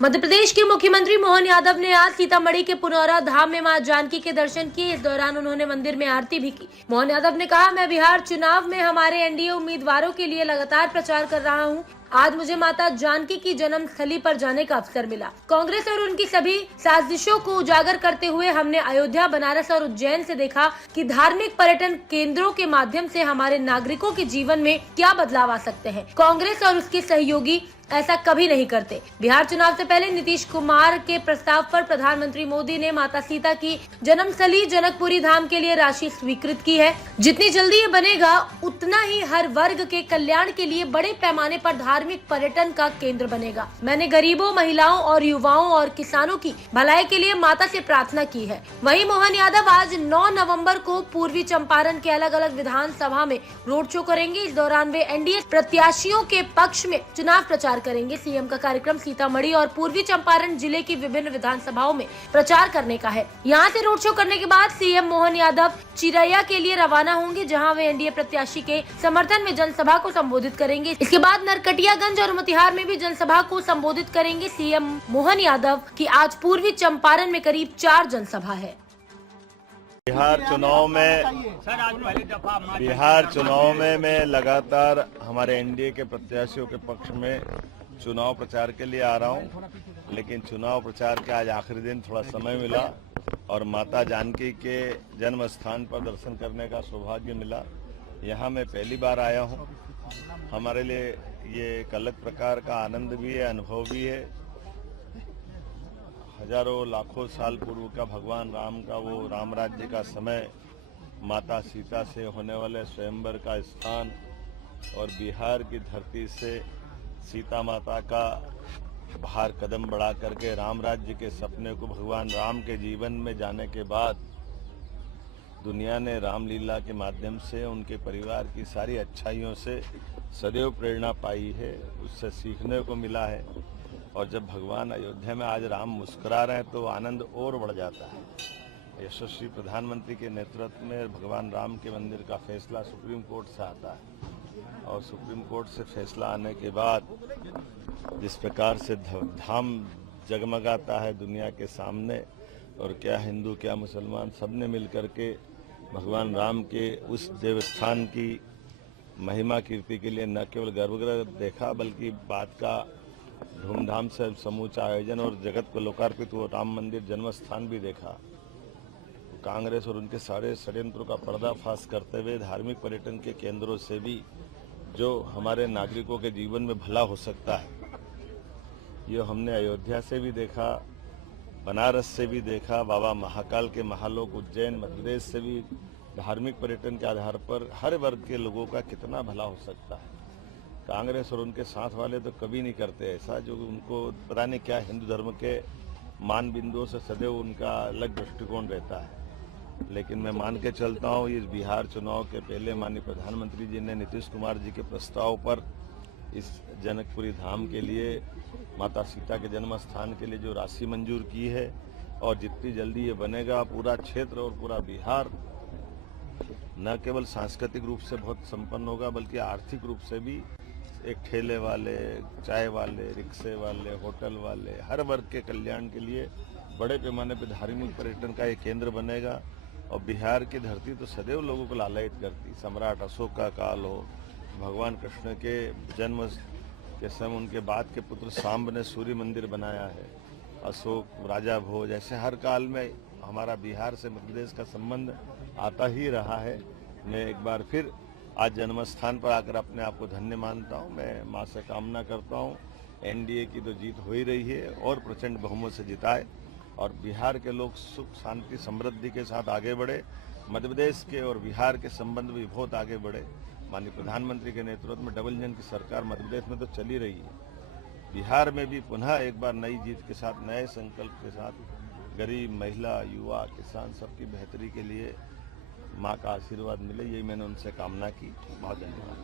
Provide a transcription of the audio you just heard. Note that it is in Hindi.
मध्य प्रदेश के मुख्यमंत्री मोहन यादव ने आज सीतामढ़ी के पुनौरा धाम में मां जानकी के दर्शन किए। इस दौरान उन्होंने मंदिर में आरती भी की। मोहन यादव ने कहा, मैं बिहार चुनाव में हमारे एनडीए उम्मीदवारों के लिए लगातार प्रचार कर रहा हूं। आज मुझे माता जानकी की जन्म स्थली पर जाने का अवसर मिला। कांग्रेस और उनकी सभी साजिशों को उजागर करते हुए हमने अयोध्या, बनारस और उज्जैन से देखा कि धार्मिक पर्यटन केंद्रों के माध्यम से हमारे नागरिकों के जीवन में क्या बदलाव आ सकते हैं। कांग्रेस और उसके सहयोगी ऐसा कभी नहीं करते। बिहार चुनाव से पहले नीतीश कुमार के प्रस्ताव पर प्रधानमंत्री मोदी ने माता सीता की जन्मस्थली जनकपुरी धाम के लिए राशि स्वीकृत की है। जितनी जल्दी ये बनेगा, उतना ही हर वर्ग के कल्याण के लिए बड़े पैमाने पर धार्मिक पर्यटन का केंद्र बनेगा। मैंने गरीबों, महिलाओं और युवाओं और किसानों की भलाई के लिए माता से प्रार्थना की है। वहीं मोहन यादव आज 9 नवंबर को पूर्वी चंपारण के अलग अलग विधानसभा में रोड शो करेंगे। इस दौरान वे एनडीए प्रत्याशियों के पक्ष में चुनाव प्रचार करेंगे। सीएम का कार्यक्रम सीतामढ़ी और पूर्वी चंपारण जिले की विभिन्न विधानसभाओं में प्रचार करने का है। यहां से रोड शो करने के बाद सीएम मोहन यादव चिरैया के लिए रवाना होंगे, जहां वे एनडीए प्रत्याशी के समर्थन में जनसभा को संबोधित करेंगे। इसके बाद नरकटियागंज और मोतिहार में भी जनसभा को संबोधित करेंगे। सीएम मोहन यादव की आज पूर्वी चंपारण में करीब 4 जनसभा है। बिहार चुनाव में मैं लगातार हमारे एनडीए के प्रत्याशियों के पक्ष में चुनाव प्रचार के लिए आ रहा हूं, लेकिन चुनाव प्रचार के आज आखिरी दिन थोड़ा समय मिला और माता जानकी के जन्म स्थान पर दर्शन करने का सौभाग्य मिला। यहां मैं पहली बार आया हूं। हमारे लिए ये एक अलग प्रकार का आनंद भी है, अनुभव भी है। हजारों लाखों साल पूर्व का भगवान राम का वो राम राज्य का समय, माता सीता से होने वाले स्वयंवर का स्थान और बिहार की धरती से सीता माता का बाहर कदम बढ़ा करके राम राज्य के सपने को भगवान राम के जीवन में जाने के बाद दुनिया ने रामलीला के माध्यम से उनके परिवार की सारी अच्छाइयों से सदैव प्रेरणा पाई है, उससे सीखने को मिला है। और जब भगवान अयोध्या में आज राम मुस्कुरा रहे हैं तो आनंद और बढ़ जाता है। यशस्वी प्रधानमंत्री के नेतृत्व में भगवान राम के मंदिर का फैसला सुप्रीम कोर्ट से आता है और सुप्रीम कोर्ट से फैसला आने के बाद जिस प्रकार से धाम जगमगाता है दुनिया के सामने, और क्या हिंदू क्या मुसलमान सबने मिलकर के भगवान राम के उस देवस्थान की महिमा कीर्ति के लिए न केवल गर्भगृह देखा बल्कि बाद का धूमधाम से समूचा आयोजन और जगत को लोकार्पित हुआ राम मंदिर जन्म स्थान भी देखा। कांग्रेस और उनके सारे षड्यंत्रों का पर्दाफाश करते हुए धार्मिक पर्यटन के केंद्रों से भी जो हमारे नागरिकों के जीवन में भला हो सकता है, ये हमने अयोध्या से भी देखा, बनारस से भी देखा, बाबा महाकाल के महालोक उज्जैन मध्य प्रदेश से भी धार्मिक पर्यटन के आधार पर हर वर्ग के लोगों का कितना भला हो सकता है। कांग्रेस और उनके साथ वाले तो कभी नहीं करते ऐसा, जो उनको पता नहीं क्या हिंदू धर्म के मान बिंदुओं से सदैव उनका अलग दृष्टिकोण रहता है। लेकिन मैं मान के चलता हूँ, इस बिहार चुनाव के पहले माननीय प्रधानमंत्री जी ने नीतीश कुमार जी के प्रस्ताव पर इस जनकपुरी धाम के लिए माता सीता के जन्म स्थान के लिए जो राशि मंजूर की है, और जितनी जल्दी ये बनेगा पूरा क्षेत्र और पूरा बिहार न केवल सांस्कृतिक रूप से बहुत संपन्न होगा बल्कि आर्थिक रूप से भी एक ठेले वाले, चाय वाले, रिक्शे वाले, होटल वाले, हर वर्ग के कल्याण के लिए बड़े पैमाने पर धार्मिक पर्यटन का एक केंद्र बनेगा। और बिहार की धरती तो सदैव लोगों को लालायित करती। सम्राट अशोक का काल हो, भगवान कृष्ण के जन्म के समय उनके बाद के पुत्र सांब ने सूर्य मंदिर बनाया है, अशोक, राजा भोज, ऐसे हर काल में हमारा बिहार से मध्य प्रदेश का संबंध आता ही रहा है। मैं एक बार फिर आज जन्म स्थान पर आकर अपने आप को धन्य मानता हूं। मैं मां से कामना करता हूं एनडीए की तो जीत हो ही रही है और प्रचंड बहुमत से जिताए और बिहार के लोग सुख शांति समृद्धि के साथ आगे बढ़े। मध्य प्रदेश के और बिहार के संबंध भी बहुत आगे बढ़े। माननीय प्रधानमंत्री के नेतृत्व में डबल इंजन की सरकार मध्य प्रदेश में तो चली रही है, बिहार में भी पुनः एक बार नई जीत के साथ, नए संकल्प के साथ गरीब, महिला, युवा, किसान सबकी बेहतरी के लिए माँ का आशीर्वाद मिले, यही मैंने उनसे कामना की। बहुत धन्यवाद।